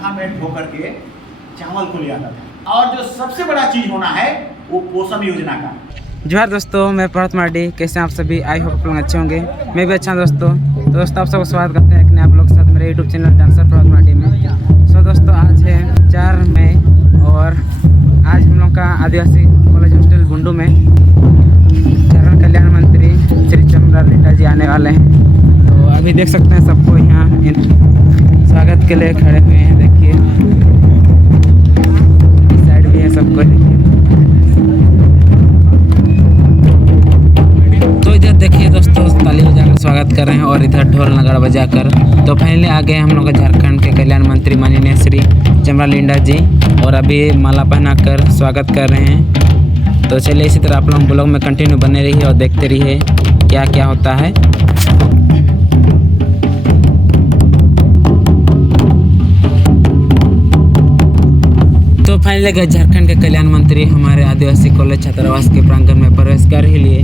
कंधा में ढो करके चावल को ले आता था। और जो सबसे बड़ा चीज होना है वो पोषण योजना का। जोहार दोस्तों, मैं प्रहत मार्डी। कैसे हैं आप सभी? आई होप आप लोग अच्छे होंगे। मैं भी अच्छा हूं दोस्तों। तो दोस्तों आप सबको स्वागत करते हैं कि आप लोग के साथ मेरे यूट्यूब चैनल डांसर प्रहत मार्डी में। सो दोस्तों आज है 4 मई और आज हम लोग का आदिवासी कॉलेज हॉस्टल बुंडू में झारखंड कल्याण मंत्री श्री चमरा लिंडा जी आने वाले हैं। तो अभी देख सकते हैं सबको यहाँ स्वागत के लिए खड़े हुए हैं। देखिए साइड भी है, सबको देखिए। तो इधर देखिए दोस्तों ताली बजाकर स्वागत कर रहे हैं और इधर ढोल नगाड़ा बजाकर। तो फाइनली आ गए हम लोग झारखंड के कल्याण मंत्री माननीय श्री चमरा लिंडा जी और अभी माला पहनाकर स्वागत कर रहे हैं। तो चलिए इसी तरह आप लोग ब्लॉग में कंटिन्यू बने रहिए और देखते रहिए क्या क्या होता है। तो फाइनली गए झारखंड के कल्याण मंत्री हमारे आदिवासी कॉलेज छात्रावास के प्रांगण में प्रवेश कर ही लिए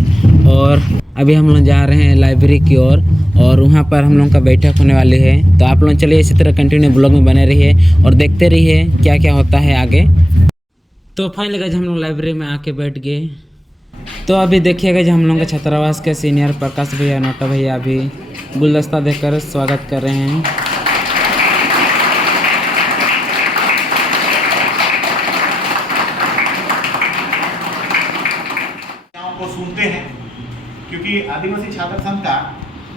और अभी हम लोग जा रहे हैं लाइब्रेरी की ओर और वहाँ पर हम लोग का बैठक होने वाली है। तो आप लोग चलिए इसी तरह कंटिन्यू ब्लॉग में बने रहिए और देखते रहिए क्या क्या होता है आगे। तो फाइनली गए हम लोग लाइब्रेरी में आके बैठ गए। तो अभी देखिएगा जो हम लोग के छात्रावास के सीनियर प्रकाश भैया नोटा भैया अभी गुलदस्ता देकर स्वागत कर रहे हैं। को सुनते हैं क्योंकि आदिवासी छात्र संघ का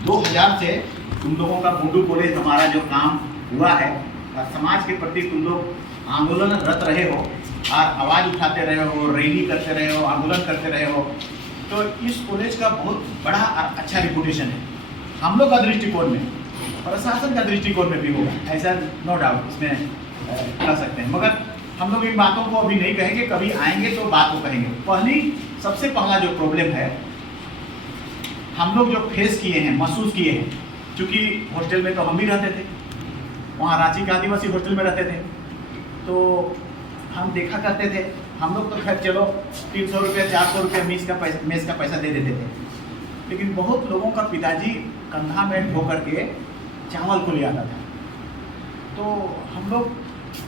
2000 से तुम लोगों का बुंडू कॉलेज हमारा जो काम हुआ है और समाज के प्रति तुम लोग आंदोलनरत रहे हो और आवाज़ उठाते रहे हो, रैली करते रहे हो, आंदोलन करते रहे हो। तो इस कॉलेज का बहुत बड़ा और अच्छा रिपुटेशन है हम लोग का दृष्टिकोण में, प्रशासन का दृष्टिकोण में भी होगा, ऐसा नो डाउट इसमें कर सकते हैं। मगर हम लोग इन बातों को अभी नहीं कहेंगे, कभी आएंगे तो बात को कहेंगे। सबसे पहला जो प्रॉब्लम है हम लोग जो फेस किए हैं, महसूस किए हैं, क्योंकि हॉस्टल में तो हम भी रहते थे, वहाँ रांची के आदिवासी हॉस्टल में रहते थे, तो हम देखा करते थे। हम लोग तो खैर चलो 300 रुपये 400 रुपये मेस का पैसा दे देते थे, लेकिन बहुत लोगों का पिताजी कंधा में ढो करके चावल को ले आता था। तो हम लोग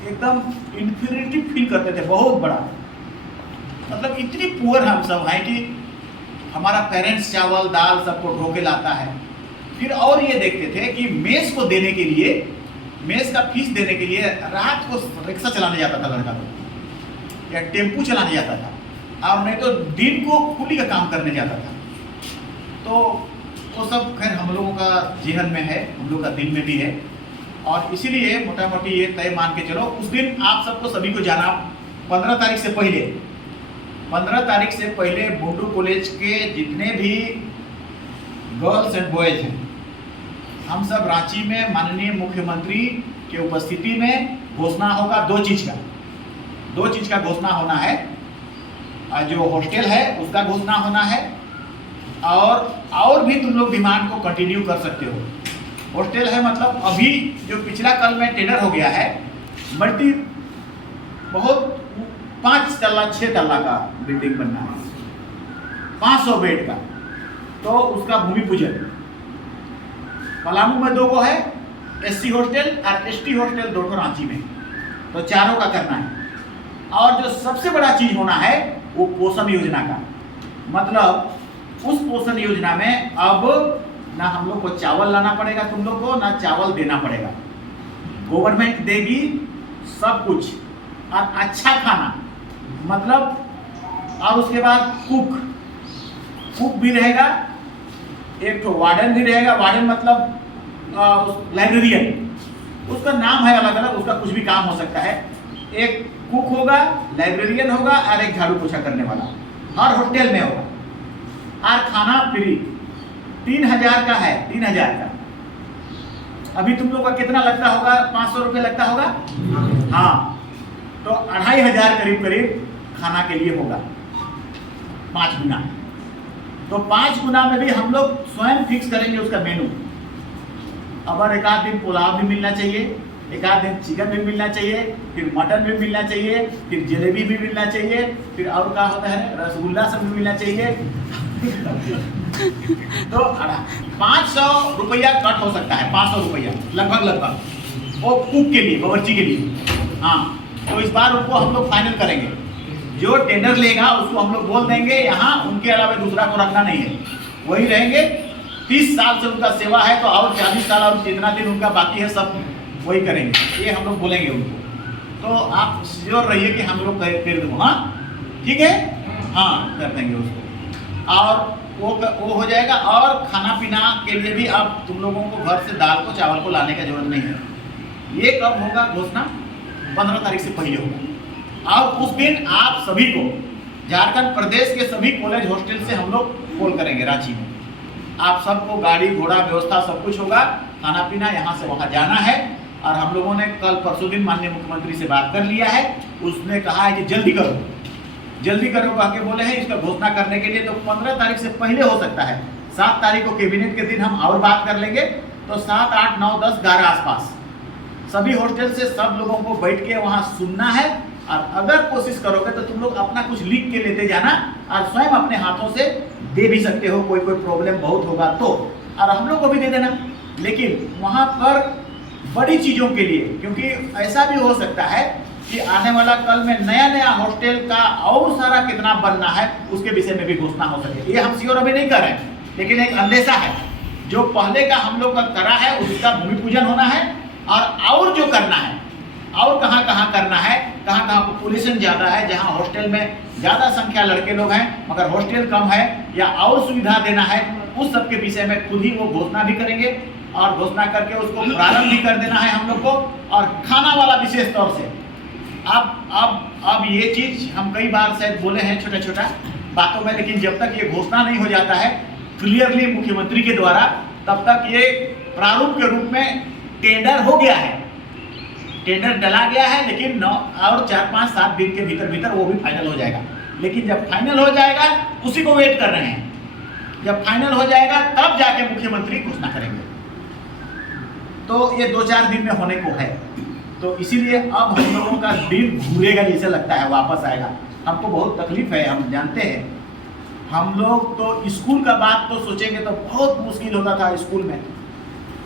एकदम इन्फीरियरिटी फील करते थे, बहुत बड़ा, मतलब इतनी पुअर हम सब हैं कि हमारा पेरेंट्स चावल दाल सबको ढो के लाता है। फिर और ये देखते थे कि मेस को देने के लिए, मेस का फीस देने के लिए रात को रिक्शा चलाने जाता था लड़का तो, या टेम्पू चलाने जाता था, और नहीं तो दिन को कुली का काम करने जाता था। तो वो सब खैर हम लोगों का जेहन में है, हम लोग का दिल में भी है, और इसीलिए मोटा मोटी ये तय मान के चलो उस दिन आप सबको सभी को जाना 15 तारीख से पहले, 15 तारीख से पहले बुंडू कॉलेज के जितने भी गर्ल्स एंड बॉयज हैं, हम सब रांची में माननीय मुख्यमंत्री के उपस्थिति में घोषणा होगा दो चीज़ का घोषणा होना है। जो हॉस्टल है उसका घोषणा होना है, और भी तुम लोग डिमांड को कंटिन्यू कर सकते हो। हॉस्टल है मतलब अभी जो पिछला कल में टेंडर हो गया है, मल्टी बहुत 5 तल्ला 6 तल्ला का बिल्डिंग बनना है, 500 बेड का, तो उसका भूमि पूजन पलामू में 2 है, एससी हॉस्टल और एसटी हॉस्टल 2 रांची में, तो 4 का करना है। और जो सबसे बड़ा चीज होना है वो पोषण योजना का, मतलब उस पोषण योजना में अब ना हम लोग को चावल लाना पड़ेगा तुम लोग को, ना चावल देना पड़ेगा, गवर्नमेंट देगी सब कुछ, और अच्छा खाना, मतलब, और उसके बाद कुक भी रहेगा, एक तो वार्डन भी रहेगा। वार्डन मतलब लाइब्रेरियन, उसका नाम है अलग अलग, उसका कुछ भी काम हो सकता है। एक कुक होगा, लाइब्रेरियन होगा, और एक झाड़ू पोछा करने वाला हर होटल में होगा, और खाना फ्री 3000 का है, 3000 का। अभी तुम लोग का कितना लगता होगा? 500 रुपये लगता होगा, हाँ, तो 2500 करीब खाना के लिए होगा 5 गुना। तो 5 गुना में भी हम लोग स्वयं फिक्स करेंगे उसका मेनू। अगर एक आध दिन पुलाव भी मिलना चाहिए, एक आध दिन चिकन भी मिलना चाहिए, फिर मटन भी मिलना चाहिए, फिर जलेबी भी मिलना चाहिए, फिर और क्या होता है, रसगुल्ला सब भी मिलना चाहिए। तो 500 रुपया कट हो सकता है, 500 रुपया लगभग वो कुक के लिए, बावर्ची के लिए। हाँ, तो इस बार उनको हम लोग फाइनल करेंगे। जो टेंडर लेगा उसको हम लोग बोल देंगे यहाँ उनके अलावा दूसरा को रखना नहीं है, वही रहेंगे। 30 साल से उनका सेवा है तो और 40 साल और जितना दिन उनका बाकी है सब वही करेंगे, ये हम लोग बोलेंगे उनको। तो आप श्योर रहिए कि हम लोग कर दूँ। हाँ ठीक है, हाँ कर देंगे उसको, और वो हो जाएगा। और खाना पीना के लिए भी अब तुम लोगों को घर से दाल को चावल को लाने का जरूरत नहीं है। ये कब होगा घोषणा? 15 तारीख से पहले होगा। और उस दिन आप सभी को झारखंड प्रदेश के सभी कॉलेज हॉस्टल से हम लोग कॉल करेंगे रांची में। आप सबको गाड़ी घोड़ा व्यवस्था सब कुछ होगा, खाना पीना यहाँ से वहाँ जाना है। और हम लोगों ने कल परसों दिन माननीय मुख्यमंत्री से बात कर लिया है, उसने कहा है कि जल्दी करो कह के बोले हैं। इसका घोषणा करने के लिए तो 15 तारीख से पहले हो सकता है। 7 तारीख को कैबिनेट के दिन हम और बात कर लेंगे, तो 7, 8, 9, 10, 11 आसपास सभी हॉस्टल से सब लोगों को बैठ के वहाँ सुनना है। और अगर कोशिश करोगे तो तुम लोग अपना कुछ लिख के लेते जाना और स्वयं अपने हाथों से दे भी सकते हो, कोई प्रॉब्लम बहुत होगा तो, और हम लोग को भी दे देना। लेकिन वहाँ पर बड़ी चीज़ों के लिए, क्योंकि ऐसा भी हो सकता है कि आने वाला कल में नया हॉस्टल का और सारा कितना बनना है उसके विषय में भी घोषणा हो सके। ये हम श्योर अभी नहीं कर रहे हैं, लेकिन एक अंदेशा है। जो पहले का हम लोग का करा है उसका भूमि पूजन होना है, और जो करना है और कहाँ कहाँ करना है, कहाँ कहाँ पॉपुलेशन ज़्यादा है, जहाँ हॉस्टल में ज़्यादा संख्या लड़के लोग हैं मगर हॉस्टल कम है, या और सुविधा देना है, उस सब के विषय में खुद ही वो घोषणा भी करेंगे। और घोषणा करके उसको प्रारंभ भी कर देना है हम लोग को। और खाना वाला विशेष तौर से अब ये चीज़ हम कई बार शायद बोले हैं छोटा बातों में, लेकिन जब तक ये घोषणा नहीं हो जाता है क्लियरली मुख्यमंत्री के द्वारा, तब तक ये प्रारूप के रूप में टेंडर हो गया है, टेंडर डला गया है। लेकिन और 4, 5, 7 दिन के भीतर वो भी फाइनल हो जाएगा। लेकिन जब फाइनल हो जाएगा उसी को वेट कर रहे हैं। जब फाइनल हो जाएगा तब जाके मुख्यमंत्री घोषणा करेंगे। तो ये 2-4 दिन में होने को है। तो इसीलिए अब हम लोगों का दिन घूरेगा जैसे लगता है, वापस आएगा। हमको बहुत तकलीफ है, हम जानते हैं। हम लोग तो स्कूल का बात तो सोचेंगे तो बहुत मुश्किल होता था स्कूल में।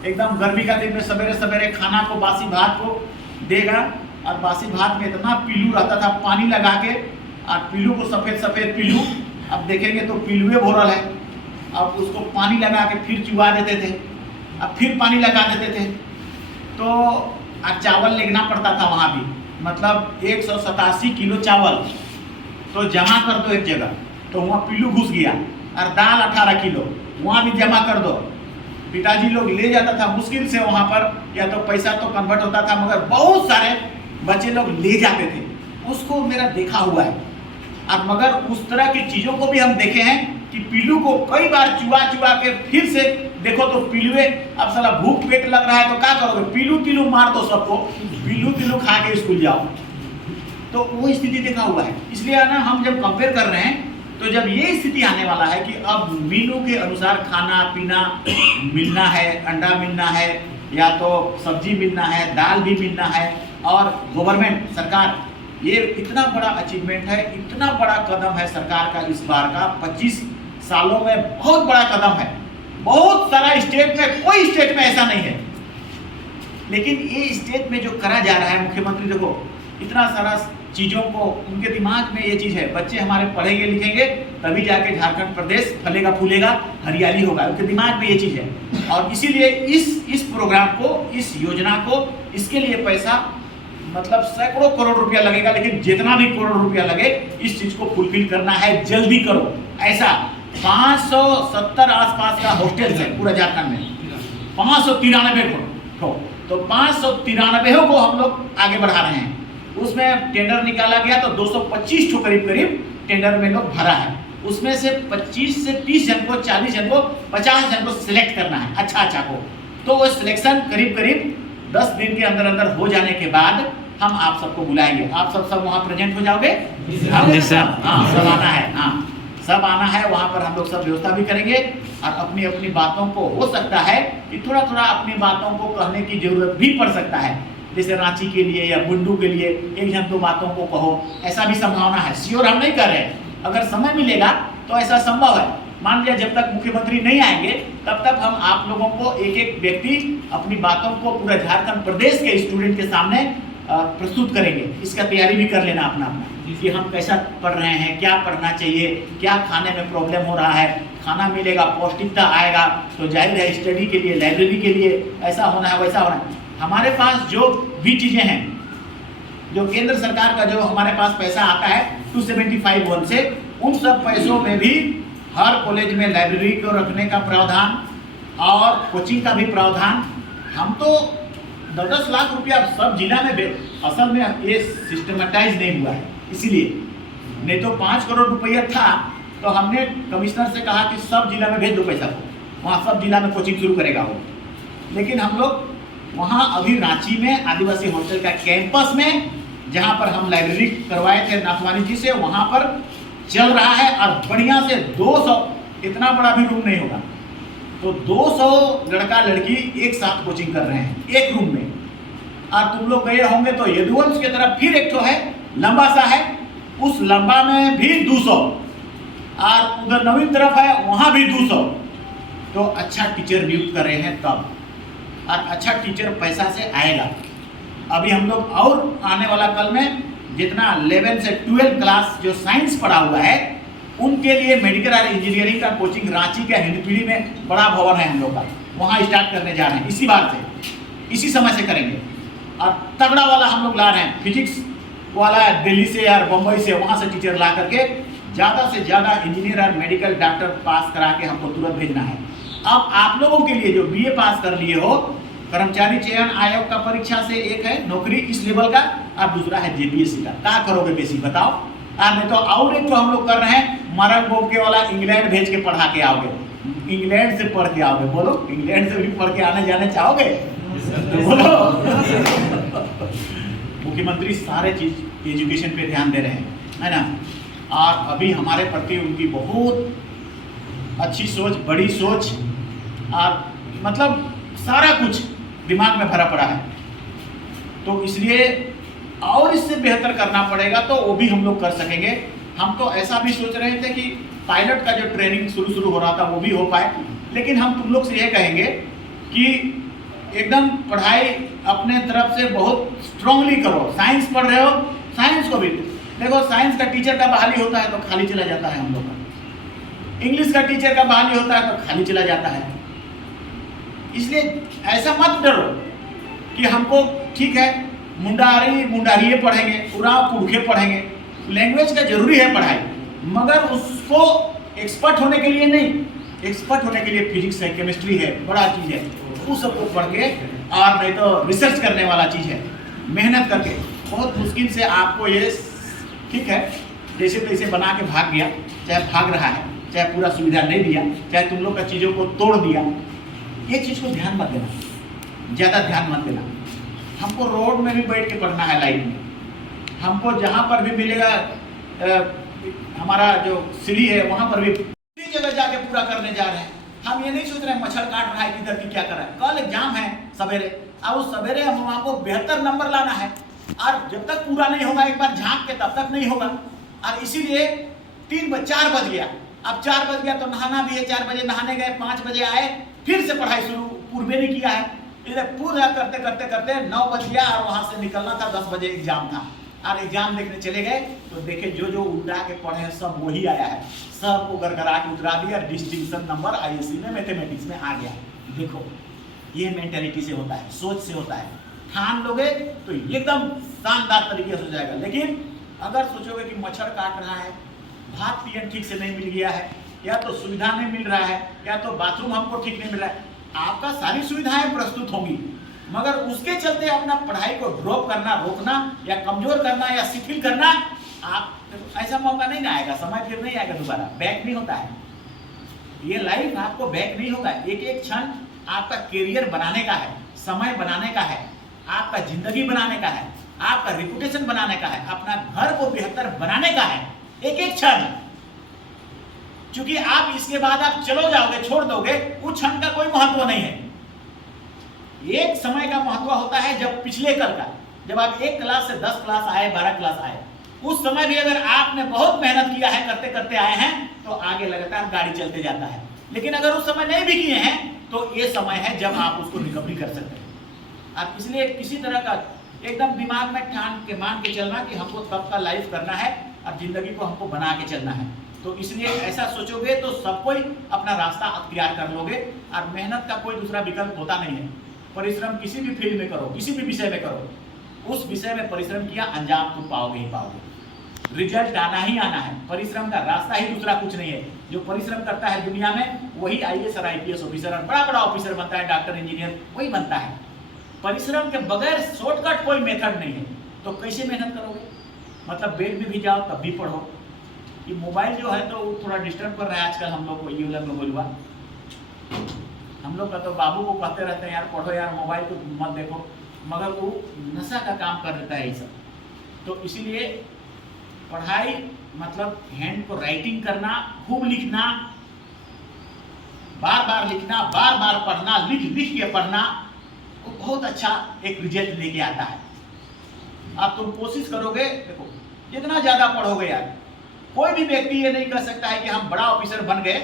एकदम गर्मी का दिन में सवेरे सवेरे खाना को बासी भात को देगा, और बासी भात में इतना पीलू रहता था पानी लगा के, और पीलू को सफ़ेद पीलू, अब देखेंगे तो पीलुए भोरल है। अब उसको पानी लगा के फिर चुबा देते थे, अब फिर पानी लगा देते थे। तो चावल लेना पड़ता था वहाँ भी, मतलब 187 किलो चावल तो जमा कर दो एक जगह, तो वहाँ पीलू घुस गया। और दाल 18 किलो वहाँ भी जमा कर दो। पिताजी लोग ले जाता था मुश्किल से वहाँ पर, या तो पैसा तो कन्वर्ट होता था, मगर बहुत सारे बच्चे लोग ले जाते थे। उसको मेरा देखा हुआ है। और मगर उस तरह की चीज़ों को भी हम देखे हैं कि पीलू को कई बार चुबा के फिर से देखो तो पीलुए, अब साला भूख पेट लग रहा है तो क्या करोगे, पीलू मार दो सबको, पीलू खा के स्कूल जाओ। तो वो स्थिति देखा हुआ है। इसलिए ना हम जब कंपेयर कर रहे हैं तो जब ये स्थिति आने वाला है कि अब मेनू के अनुसार खाना पीना मिलना है, अंडा मिलना है, या तो सब्जी मिलना है, दाल भी मिलना है, और गवर्नमेंट सरकार, ये इतना बड़ा अचीवमेंट है, इतना बड़ा कदम है सरकार का इस बार का। 25 सालों में बहुत बड़ा कदम है। बहुत सारा स्टेट में, कोई स्टेट में ऐसा नहीं है, लेकिन ये स्टेट में जो करा जा रहा है मुख्यमंत्री, देखो इतना सारा चीज़ों को, उनके दिमाग में ये चीज़ है। बच्चे हमारे पढ़ेंगे लिखेंगे तभी जाके झारखंड प्रदेश फलेगा फूलेगा, हरियाली होगा, उनके दिमाग में ये चीज़ है। और इसीलिए इस प्रोग्राम को, इस योजना को, इसके लिए पैसा मतलब सैकड़ों करोड़ रुपया लगेगा। लेकिन जितना भी करोड़ रुपया लगे इस चीज़ को फुलफिल करना है, जल्दी करो। ऐसा 570 आसपास का हॉस्टल है पूरा झारखंड में, 593 को, तो 593 को हम लोग आगे बढ़ा रहे हैं। उसमें टेंडर निकाला गया तो 225 ठो करीब टेंडर में लोग भरा है। उसमें से 25 से 30 जन को, 40 जन को, 50 जन को सिलेक्ट करना है, अच्छा को। तो वो सिलेक्शन करीब 10 दिन के अंदर हो जाने के बाद हम आप सबको बुलाएंगे। आप सब वहाँ प्रेजेंट हो जाओगे? जी सर। हाँ, सब आना है। हाँ, सब आना है। वहाँ पर हम लोग सब व्यवस्था भी करेंगे, और अपनी बातों को, हो सकता है कि थोड़ा अपनी बातों को कहने की जरूरत भी पड़ सकता है। जैसे रांची के लिए या बुंडू के लिए 1-2 बातों को कहो, ऐसा भी संभावना है। श्योर हम नहीं कर रहे हैं, अगर समय मिलेगा तो ऐसा संभव है। मान लिया जब तक मुख्यमंत्री नहीं आएंगे तब तक हम आप लोगों को एक एक व्यक्ति अपनी बातों को पूरा झारखंड प्रदेश के स्टूडेंट के सामने प्रस्तुत करेंगे। इसका तैयारी भी कर लेना अपना कि हम कैसा पढ़ रहे हैं, क्या पढ़ना चाहिए, क्या खाने में प्रॉब्लम हो रहा है, खाना मिलेगा, पौष्टिकता आएगा, तो जाहिर है स्टडी के लिए, लाइब्रेरी के लिए ऐसा होना है, वैसा होना है। हमारे पास जो भी चीज़ें हैं, जो केंद्र सरकार का जो हमारे पास पैसा आता है 275 से, उन सब पैसों में भी हर कॉलेज में लाइब्रेरी को रखने का प्रावधान और कोचिंग का भी प्रावधान। हम तो 10-10 लाख रुपया सब जिला में असल में ये सिस्टमेटाइज नहीं हुआ है, इसीलिए नहीं तो 5 करोड़ रुपया था तो हमने कमिश्नर से कहा कि सब जिला में भेज दो पैसा को, वहाँ सब जिला में कोचिंग शुरू करेगा वो। लेकिन हम लोग वहाँ अभी रांची में आदिवासी हॉस्टल का कैंपस में, जहाँ पर हम लाइब्रेरी करवाए थे नाथवानी जी से, वहाँ पर चल रहा है और बढ़िया से 200, इतना बड़ा भी रूम नहीं होगा, तो 200 लड़का लड़की एक साथ कोचिंग कर रहे हैं एक रूम में। और तुम लोग गए होंगे तो यदुवंश की तरफ फिर एक तो है लंबा सा है, उस लंबा में भी 200, और उधर नवीन तरफ है वहाँ भी 200। तो अच्छा टीचर नियुक्त कर रहे हैं तब, और अच्छा टीचर पैसा से आएगा। अभी हम लोग और आने वाला कल में जितना 11 से 12 क्लास जो साइंस पढ़ा हुआ है उनके लिए मेडिकल और इंजीनियरिंग का कोचिंग रांची के हिंदपीढ़ी में बड़ा भवन है हम लोग का, वहाँ स्टार्ट करने जा रहे हैं इसी बार से, इसी समय से करेंगे। और तगड़ा वाला हम लोग ला रहे हैं, फिजिक्स वाला दिल्ली से या बम्बई से, वहाँ से टीचर ला करके ज़्यादा से ज़्यादा इंजीनियर और मेडिकल डॉक्टर पास करा के हमको तुरंत भेजना है। अब आप लोगों के लिए जो BA पास कर लिए हो, कर्मचारी चयन आयोग का परीक्षा से एक है नौकरी इस लेवल का, और दूसरा है JPSC का। क्या करोगे बेसी बताओ? नहीं तो और एक तो हम लोग कर रहे हैं मरण बोल के वाला, इंग्लैंड भेज के पढ़ा के आओगे, इंग्लैंड से पढ़ के आओगे। बोलो, इंग्लैंड से भी पढ़ के आने जाने चाहोगे? बोलो। मुख्यमंत्री सारे चीज एजुकेशन पे ध्यान दे रहे हैं, है ना। और अभी हमारे प्रति उनकी बहुत अच्छी सोच, बड़ी सोच, और मतलब सारा कुछ दिमाग में भरा पड़ा है। तो इसलिए और इससे बेहतर करना पड़ेगा, तो वो भी हम लोग कर सकेंगे। हम तो ऐसा भी सोच रहे थे कि पायलट का जो ट्रेनिंग शुरू हो रहा था वो भी हो पाए, लेकिन हम तुम लोग से ये कहेंगे कि एकदम पढ़ाई अपने तरफ से बहुत स्ट्रांगली करो। साइंस पढ़ रहे हो, साइंस को भी देखो, साइंस का टीचर का बहाली होता है तो खाली चला जाता है हम लोग का, इंग्लिश का टीचर का बहाली होता है तो खाली चला जाता है। इसलिए ऐसा मत डरो कि हमको ठीक है मुंडारिये पढ़ेंगे, उराव पुरखे पढ़ेंगे। लैंग्वेज का जरूरी है पढ़ाई, मगर उसको एक्सपर्ट होने के लिए नहीं, एक्सपर्ट होने के लिए फिजिक्स है, केमिस्ट्री है, बड़ा चीज़ है, उस सबको पढ़ के, और नहीं तो रिसर्च करने वाला चीज़ है, मेहनत करके। बहुत मुश्किल से आपको ये ठीक है जैसे तैसे बना के भाग गया, चाहे भाग रहा है, चाहे पूरा सुविधा नहीं दिया, चाहे तुम लोग का चीज़ों को तोड़ दिया, ये चीज़ को ध्यान मत देना, ज़्यादा ध्यान मत देना। हमको रोड में भी बैठ के पढ़ना है, लाइफ में हमको जहाँ पर भी मिलेगा, हमारा जो सीढ़ी है वहाँ पर भी जगह जाके पूरा करने जा रहे हैं। हम ये नहीं सोच रहे हैं मच्छर काट रहा है किधर की क्या कर रहा है। कल एग्जाम है सवेरे, और उस सवेरे हम वहाँ को बेहतर नंबर लाना है, और जब तक पूरा नहीं होगा, एक बार झाँक के, तब तक नहीं होगा। और इसीलिए 4 बज गया, अब 4 बज गया तो नहाना भी है, 4 बजे नहाने गए, 5 बजे आए, फिर से पढ़ाई शुरू पूर्वे नहीं किया है। इधर पूरा करते करते करते 9 बज गया, और वहाँ से निकलना था, 10 बजे एग्जाम था। और एग्जाम देखने चले गए तो देखे जो उल्टा के पढ़े हैं सब वही आया है, सब को गड़गड़ा के उतरा दिया, डिस्टिंक्शन नंबर ISC में मैथमेटिक्स में आ गया। देखो ये मेंटेलिटी से होता है, सोच से होता है। ठान लोगे तो एकदम शानदार तरीके से हो जाएगा। लेकिन अगर सोचोगे कि मच्छर काट रहा है, भात पियन ठीक से नहीं मिल गया है, या तो सुविधा नहीं मिल रहा है, या तो बाथरूम हमको ठीक नहीं मिल रहा है, आपका सारी सुविधाएं प्रस्तुत होंगी, मगर उसके चलते अपना पढ़ाई को ड्रॉप करना, रोकना, या कमजोर करना, या शिथिल करना, आप ऐसा मौका नहीं ना आएगा, समय फिर नहीं आएगा दोबारा, बैक नहीं होता है। ये लाइफ आपको बैक नहीं होगा। एक एक क्षण आपका करियर बनाने का है, समय बनाने का है, आपका जिंदगी बनाने का है, आपका रिपुटेशन बनाने का है, अपना घर को बेहतर बनाने का है, एक एक क्षण। क्योंकि आप इसके बाद आप चलो जाओगे, छोड़ दोगे, उस क्षण का कोई महत्व नहीं है। एक समय का महत्व होता है जब पिछले कल का, जब आप 1 क्लास से 10 क्लास आए, 12 क्लास आए, उस समय भी अगर आपने बहुत मेहनत किया है, करते करते आए हैं, तो आगे लगातार गाड़ी चलते जाता है। लेकिन अगर उस समय नहीं भी किए हैं तो ये समय है जब आप उसको रिकवरी कर सकते हैं। आप इसलिए किसी तरह का एकदम दिमाग में मान के चलना कि हमको तब का लाइफ करना है और जिंदगी को हमको बना के चलना है। तो इसलिए ऐसा सोचोगे तो सब कोई अपना रास्ता अख्तियार कर लोगे और मेहनत का कोई दूसरा विकल्प होता नहीं है। परिश्रम किसी भी फील्ड में करो, किसी भी विषय में करो, उस विषय में परिश्रम किया अंजाम तुम पाओगे ही पाओगे, रिजल्ट आना ही आना है। परिश्रम का रास्ता ही दूसरा कुछ नहीं है। जो परिश्रम करता है दुनिया में वही IAS और IPS ऑफिसर और बड़ा बड़ा ऑफिसर बनता है, डॉक्टर इंजीनियर वही बनता है। परिश्रम के बगैर शॉर्टकट कोई मेथड नहीं है। तो कैसे मेहनत करोगे? मतलब बेड में भी जाओ तब भी पढ़ो। ये मोबाइल जो है तो थोड़ा डिस्टर्ब कर रहा है आजकल हम लोग को, ये वाला मोबाइल हुआ। हम लोग का तो बाबू को कहते रहते हैं यार पढ़ो यार, मोबाइल को मत देखो, मगर वो नशा का काम कर देता है ये सब। तो इसीलिए पढ़ाई मतलब हैंड को राइटिंग करना, खूब लिखना, बार बार लिखना, बार बार पढ़ना, लिख लिख के पढ़ना, वो बहुत अच्छा एक रिजल्ट लेके आता है। आप तुम कोशिश करोगे, देखो जितना ज्यादा पढ़ोगे यार, कोई भी व्यक्ति ये नहीं कह सकता है कि हम बड़ा ऑफिसर बन गए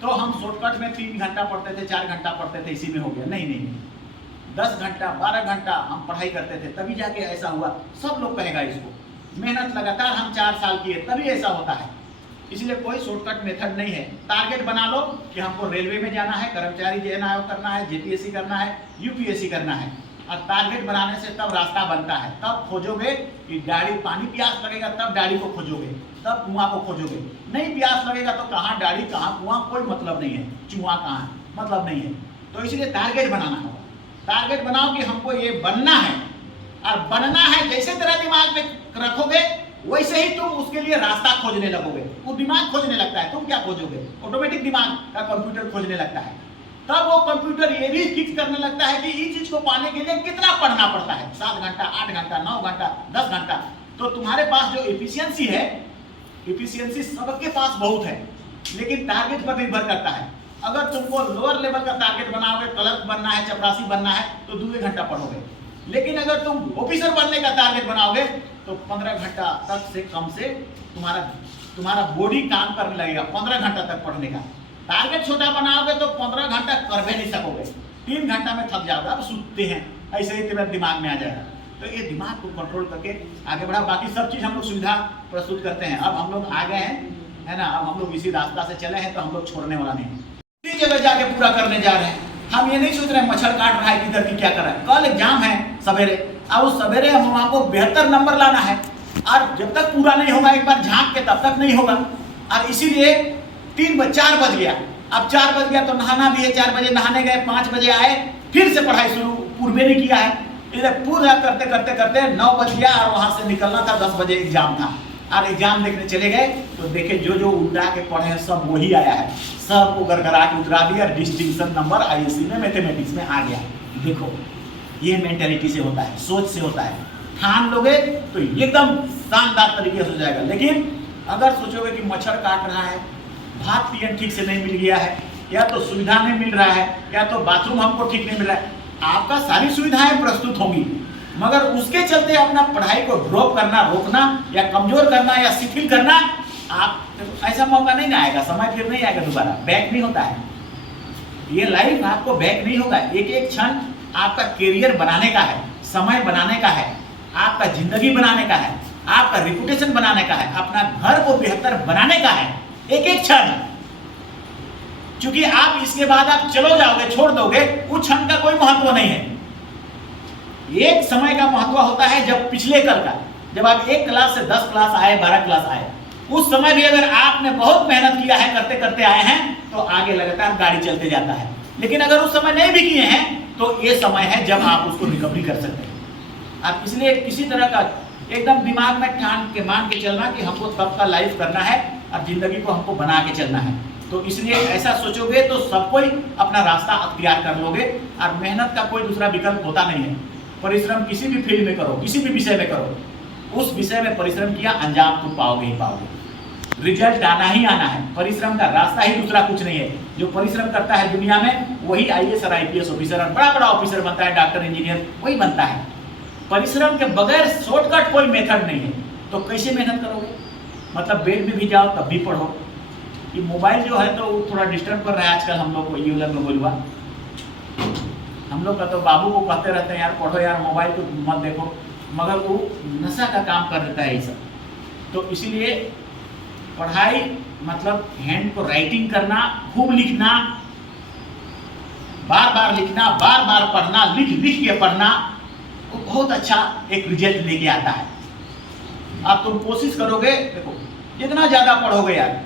तो हम शॉर्टकट में 3 घंटा पढ़ते थे, 4 घंटा पढ़ते थे, इसी में हो गया। नहीं नहीं, 10 घंटा 12 घंटा हम पढ़ाई करते थे तभी जाके ऐसा हुआ। सब लोग कहेगा इसको। मेहनत लगातार हम 4 साल किए तभी ऐसा होता है। इसलिए कोई शॉर्टकट मेथड नहीं है। टारगेट बना लो कि हमको रेलवे में जाना है, कर्मचारी चयन आयोग करना है, JPSC करना है, UPSC करना है। और टारगेट बनाने से तब रास्ता बनता है। तब खोजोगे कि गाड़ी, पानी प्यास लगेगा तब गाड़ी को खोजोगे, तब कुआं को खोजोगे। नहीं प्यास लगेगा तो कहाँ गाड़ी कहाँ कुआं, कोई मतलब नहीं है। चुआ कहाँ, मतलब नहीं है। तो इसलिए टारगेट बनाना होगा। टारगेट बनाओ कि हमको ये बनना है और बनना है। जैसे तेरा दिमाग में रखोगे वैसे ही तुम उसके लिए रास्ता खोजने लगोगे। वो दिमाग खोजने लगता है, तुम क्या खोजोगे? ऑटोमेटिक दिमाग का कंप्यूटर खोजने लगता है। तब वो कंप्यूटर ये भी फिक्स करने लगता है कि इस चीज को पाने के लिए कितना पढ़ना पड़ता है। 7 घंटा, 8 घंटा, 9 घंटा, 10 घंटा। तो तुम्हारे पास जो एफिशिएंसी है, एफिशिएंसी सबके पास बहुत है, लेकिन टारगेट पर निर्भर करता है। अगर तुमको लोअर लेवल का टारगेट बनाओगे, क्लर्क बनना है, चपरासी बनना है, तो 2 घंटा पढ़ोगे। लेकिन अगर तुम ऑफिसर बनने का टारगेट बनाओगे तो 15 घंटा तक से कम से तुम्हारा बॉडी काम करने लगेगा। 15 घंटा तक पढ़ने का टारगेट छोटा बनाओगे तो 15 घंटा कर भी नहीं सकोगे। 3 घंटा में थक जाओगे। अब सूते हैं, ऐसे ही तुम्हारे दिमाग में आ जाएगा। तो ये दिमाग को कंट्रोल करके आगे बढ़ा। बाकी सब चीज हम लोग सुविधा प्रस्तुत करते हैं। अब हम लोग आ गए हैं, है ना, अब हम लोग इसी रास्ता से चले हैं तो हम लोग छोड़ने वाला नहीं। इसी जगह जाके पूरा करने जा रहे हैं। हम ये नहीं सोच रहे हैं मच्छर काट रहा है किधर की क्या कर रहा है। कल एग्जाम है सवेरे, और उस सवेरे हम वहाँ को बेहतर नंबर लाना है। और जब तक पूरा नहीं होगा, एक बार झांक के, तब तक नहीं होगा। और इसीलिए 4 बज गया। अब 4 बज गया तो नहाना भी है। 4 बजे नहाने गए, 5 बजे आए, फिर से पढ़ाई शुरू पूर्वे नहीं किया है। इधर पूरा करते करते करते 9 बज गया और वहां से निकलना था। 10 बजे एग्जाम था और एग्जाम देखने चले गए तो देखे जो जो उल्टा के पढ़े हैं सब वही आया है। सब को गड़गड़ा के उतरा दिया। डिस्टिंक्शन नंबर ISC में, मैथमेटिक्स में आ गया। देखो ये मेंटेलिटी से होता है, सोच से होता है। ठान लोगे तो एकदम शानदार तरीके से हो जाएगा। लेकिन अगर सोचोगे कि मच्छर काट रहा है, भात पियन ठीक से नहीं मिल गया है, या तो सुविधा नहीं मिल रहा है, या तो बाथरूम हमको ठीक नहीं मिल रहा है, आपका सारी सुविधाएं प्रस्तुत होंगी, मगर उसके चलते अपना पढ़ाई को ड्रॉप करना, रोकना या कमजोर करना या शिथिल करना, आप ऐसा मौका नहीं ना आएगा। समय फिर नहीं आएगा दोबारा, बैक नहीं होता है। ये लाइफ आपको बैक नहीं होगा। एक एक क्षण आपका करियर बनाने का है, समय बनाने का है, आपका जिंदगी बनाने का है, आपका रिपुटेशन बनाने का है, अपना घर को बेहतर बनाने का है। एक एक क्षण, क्योंकि आप इसके बाद आप चलो जाओगे, छोड़ दोगे, उस क्षण का कोई महत्व नहीं है। एक समय का महत्व होता है जब पिछले कल का, जब आप 1 क्लास से 10 क्लास आए, 12 क्लास आए, उस समय भी अगर आपने बहुत मेहनत किया है, करते करते आए हैं, तो आगे लगातार गाड़ी चलते जाता है। लेकिन अगर उस समय नहीं भी किए हैं तो ये समय है जब आप उसको रिकवरी कर सकते हैं। आप इसलिए किसी तरह का एकदम दिमाग में मान के चलना कि हमको तब का लाइफ करना है और जिंदगी को हमको बना के चलना है। तो इसलिए ऐसा सोचोगे तो सब कोई अपना रास्ता अख्तियार कर लोगे और मेहनत का कोई दूसरा विकल्प होता नहीं है। परिश्रम किसी भी फील्ड में करो, किसी भी विषय में करो, उस विषय में परिश्रम किया अंजाम तुम पाओगे ही पाओगे, रिजल्ट आना ही आना है। परिश्रम का रास्ता ही दूसरा कुछ नहीं है। जो परिश्रम करता है दुनिया में वही IAS और IPS ऑफिसर और बड़ा बड़ा ऑफिसर बनता है, डॉक्टर इंजीनियर वही बनता है। परिश्रम के बगैर शॉर्टकट कोई मेथड नहीं है। तो कैसे मेहनत करोगे? मतलब बेड में भी जाओ तब भी पढ़ो, कि मोबाइल जो है तो वो थोड़ा डिस्टर्ब कर रहा है आजकल हम लोग को, ये वाला मोबाइल हुआ। हम लोग का तो बाबू को कहते रहते हैं यार पढ़ो यार, मोबाइल को मत देखो, मगर वो नशा का काम कर देता है ये सब। तो इसीलिए पढ़ाई मतलब हैंड को राइटिंग करना, खूब लिखना, बार बार लिखना, बार बार पढ़ना, लिख लिख के पढ़ना, वो बहुत अच्छा एक रिजल्ट लेके आता है। अब तुम कोशिश करोगे, देखो जितना ज़्यादा पढ़ोगे यार,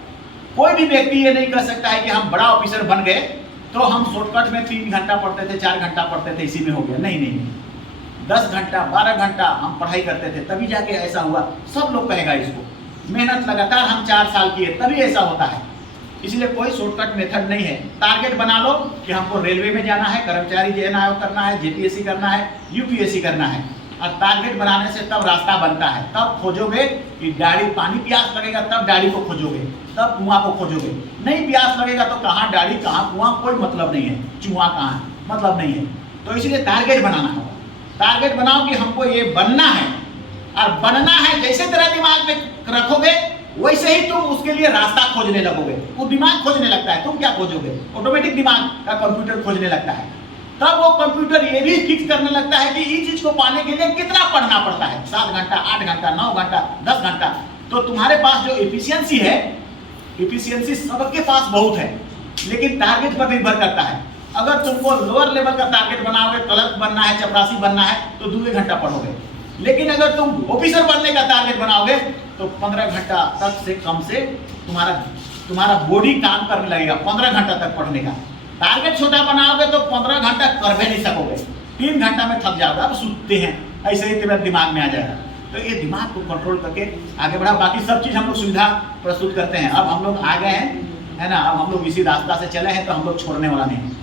कोई भी व्यक्ति ये नहीं कर सकता है कि हम बड़ा ऑफिसर बन गए तो हम शॉर्टकट में 3 घंटा पढ़ते थे, 4 घंटा पढ़ते थे, इसी में हो गया। नहीं नहीं नहीं, 10 घंटा 12 घंटा हम पढ़ाई करते थे तभी जाके ऐसा हुआ। सब लोग कहेगा इसको, मेहनत लगातार हम 4 साल किए तभी ऐसा होता है। इसलिए कोई शॉर्टकट मेथड नहीं है। टारगेट बना लो कि हमको रेलवे में जाना है, कर्मचारी चयन आयोग करना है, जेपीएससी करना है, यूपीएससी करना है। और टारगेट बनाने से तब रास्ता बनता है, तब खोजोगे कि गाड़ी, पानी प्यास लगेगा तब गाड़ी को खोजोगे, तब कुआं को खोजोगे। नहीं प्यास लगेगा तो कहाँ गाड़ी कहाँ कुआं, कोई मतलब नहीं है, चुहा कहाँ है, मतलब नहीं है। तो इसलिए टारगेट बनाना होगा। टारगेट बनाओ कि हमको ये बनना है, और बनना है जैसे तेरा दिमाग में रखोगे वैसे ही तुम उसके लिए रास्ता खोजने लगोगे। वो दिमाग खोजने लगता है, तुम क्या खोजोगे, ऑटोमेटिक दिमाग का कंप्यूटर खोजने लगता है। तब वो कंप्यूटर ये भी फिक्स करने लगता है कि इस चीज को पाने के लिए कितना पढ़ना पड़ता है, 7 घंटा, 8 घंटा, 9 घंटा, 10 घंटा। तो तुम्हारे पास जो एफिशिएंसी है, एफिशिएंसी सबके पास बहुत है, लेकिन टारगेट पर निर्भर करता है। अगर तुमको लोअर लेवल का टारगेट बनाओगे, क्लर्क बनना है, चपरासी बनना है, तो 2 घंटा पढ़ोगे। लेकिन अगर तुम ऑफिसर बनने का टारगेट बनाओगे तो 15 घंटा तक से कम से तुम्हारा बॉडी काम करने लगेगा, 15 घंटा तक पढ़ने का। टारगेट छोटा बनाओगे तो 15 घंटा कर भी नहीं सकोगे, 3 घंटा में थक जाओगे, अब सुनते हैं, ऐसे ही तुम्हारे दिमाग में आ जाएगा। तो ये दिमाग को कंट्रोल करके आगे बढ़ा। बाकी सब चीज़ हम लोग सुविधा प्रस्तुत करते हैं। अब हम लोग आ गए हैं, है ना, अब हम लोग इसी रास्ता से चले हैं, तो हम लोग छोड़ने वाला नहीं।